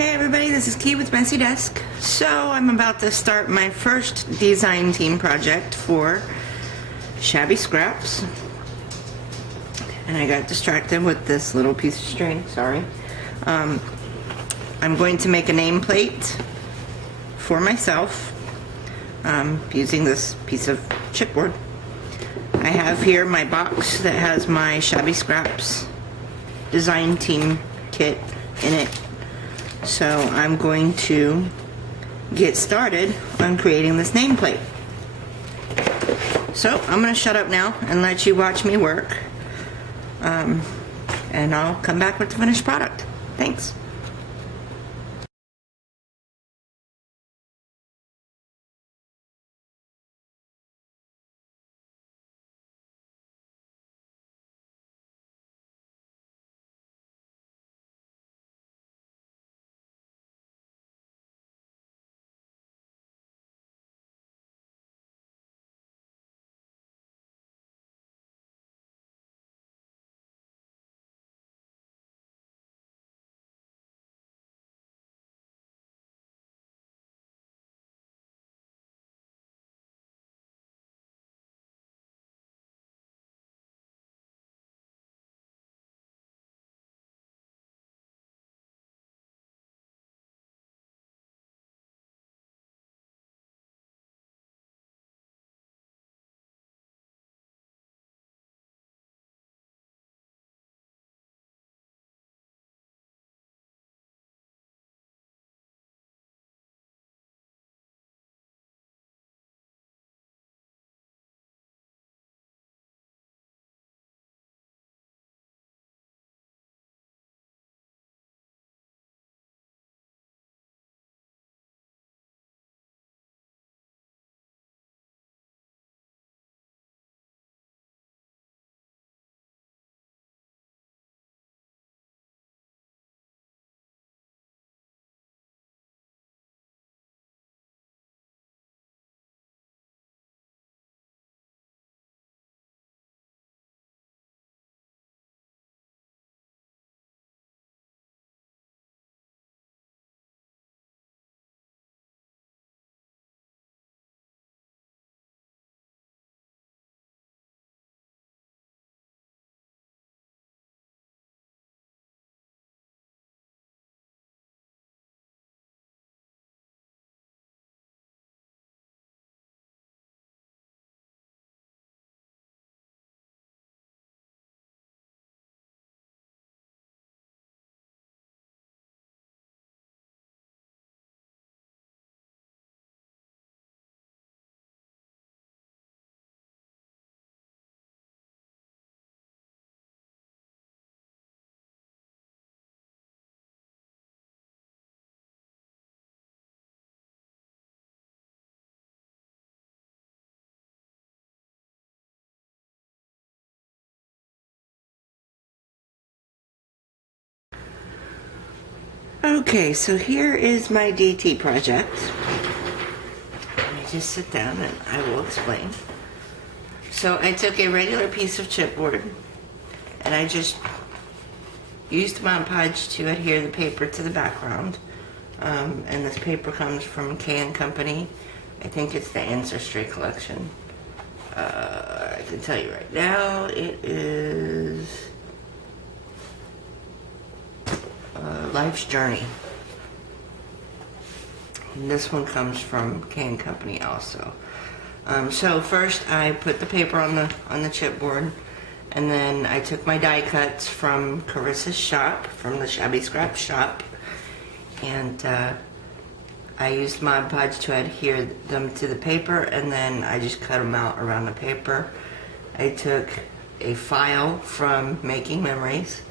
Hey everybody, this is Key with Messy Desk. So I'm about to start my first design team project for Shabby Scraps. And I got distracted with this little piece of string, sorry. I'm going to make a nameplate for myself using this piece of chipboard. I have here my box that has my Shabby Scraps design team kit in it. So I'm going to get started on creating this nameplate. So I'm going to shut up now and let you watch me work. And I'll come back with the finished product. Thanks. Okay, so here is my DT project. Let me just sit down and I will explain. So I took a regular piece of chipboard and I just used Mod Podge to adhere the paper to the background. And this paper comes from K & Company. I think it's the Ancestry collection. I can tell you right now, it is Life's Journey. And this one comes from K & Company also. So first I put the paper on the chipboard, and then I took my die cuts from Carissa's shop, from the Shabby Scraps shop, and I used Mod Podge to adhere them to the paper, and then I just cut them out around the paper. I took a file from Making Memories,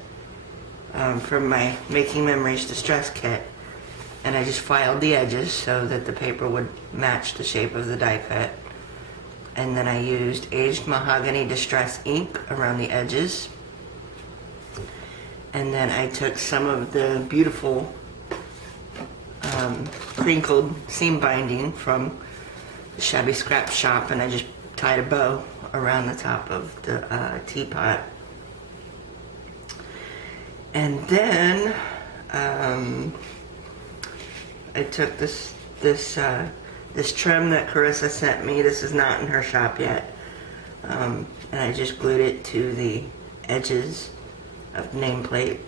from my Making Memories Distress kit, and I just filed the edges so that the paper would match the shape of the die cut. And then I used aged mahogany distress ink around the edges. And then I took some of the beautiful crinkled seam binding from the Shabby Scraps shop, and I just tied a bow around the top of the teapot. And then I took this trim that Carissa sent me. This is not in her shop yet. And I just glued it to the edges of the nameplate.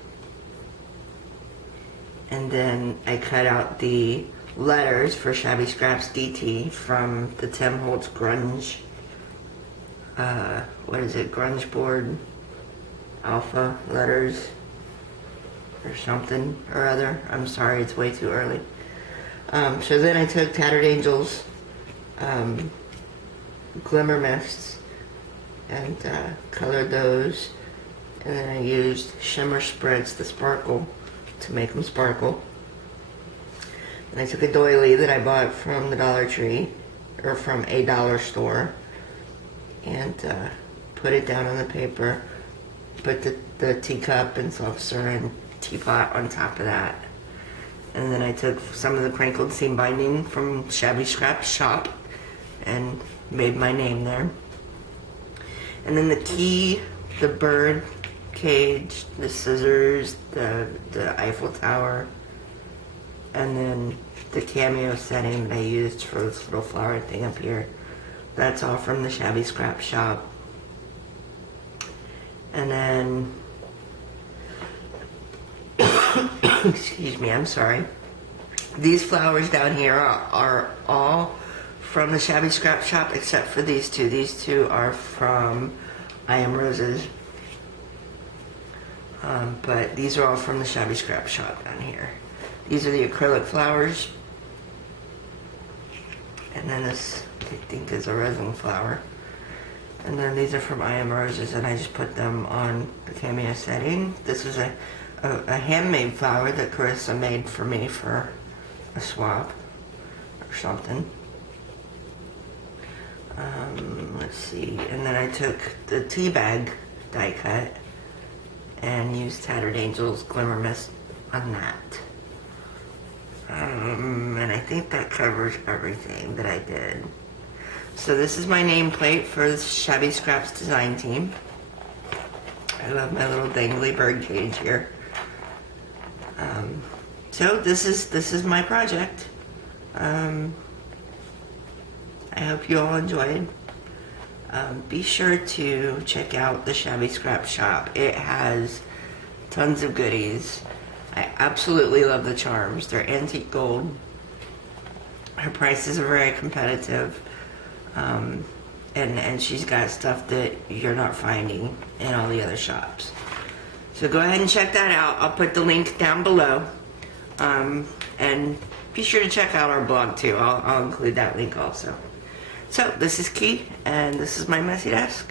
And then I cut out the letters for Shabby Scraps DT from the Tim Holtz Grunge, Grunge board alpha letters or something or other. I'm sorry, it's way too early. So then I took Tattered Angels Glimmer Mists and colored those, and then I used Shimmer Spritz, the sparkle, to make them sparkle. And I took a doily that I bought from the Dollar Tree, or from a dollar store, and put it down on the paper, put the teacup and saucer and teapot on top of that. And then I took some of the crinkled seam binding from Shabby Scraps shop and made my name there. And then the key, the bird cage, the scissors, the Eiffel Tower, and then the cameo setting that I used for this little flower thing up here. That's all from the Shabby Scraps shop. And then, excuse me, I'm sorry. These flowers down here are all from the Shabby Scraps shop except for these two. These two are from I Am Roses. But these are all from the Shabby Scraps shop down here. These are the acrylic flowers. And then this, I think, is a resin flower. And then these are from I Am Roses, and I just put them on the cameo setting. This is a handmade flower that Carissa made for me for a swap or something. Let's see. And then I took the tea bag die cut and used Tattered Angels Glimmer Mist on that. And I think that covers everything that I did. So this is my nameplate for the Shabby Scraps design team. I love my little dangly bird cage here. So this is my project. I hope you all enjoyed. Be sure to check out the Shabby Scraps shop. It has tons of goodies. I absolutely love the charms. They're antique gold. Her prices are very competitive. And she's got stuff that you're not finding in all the other shops. So go ahead and check that out. I'll put the link down below. And be sure to check out our blog too. I'll include that link also. So this is Key, and this is my messy desk.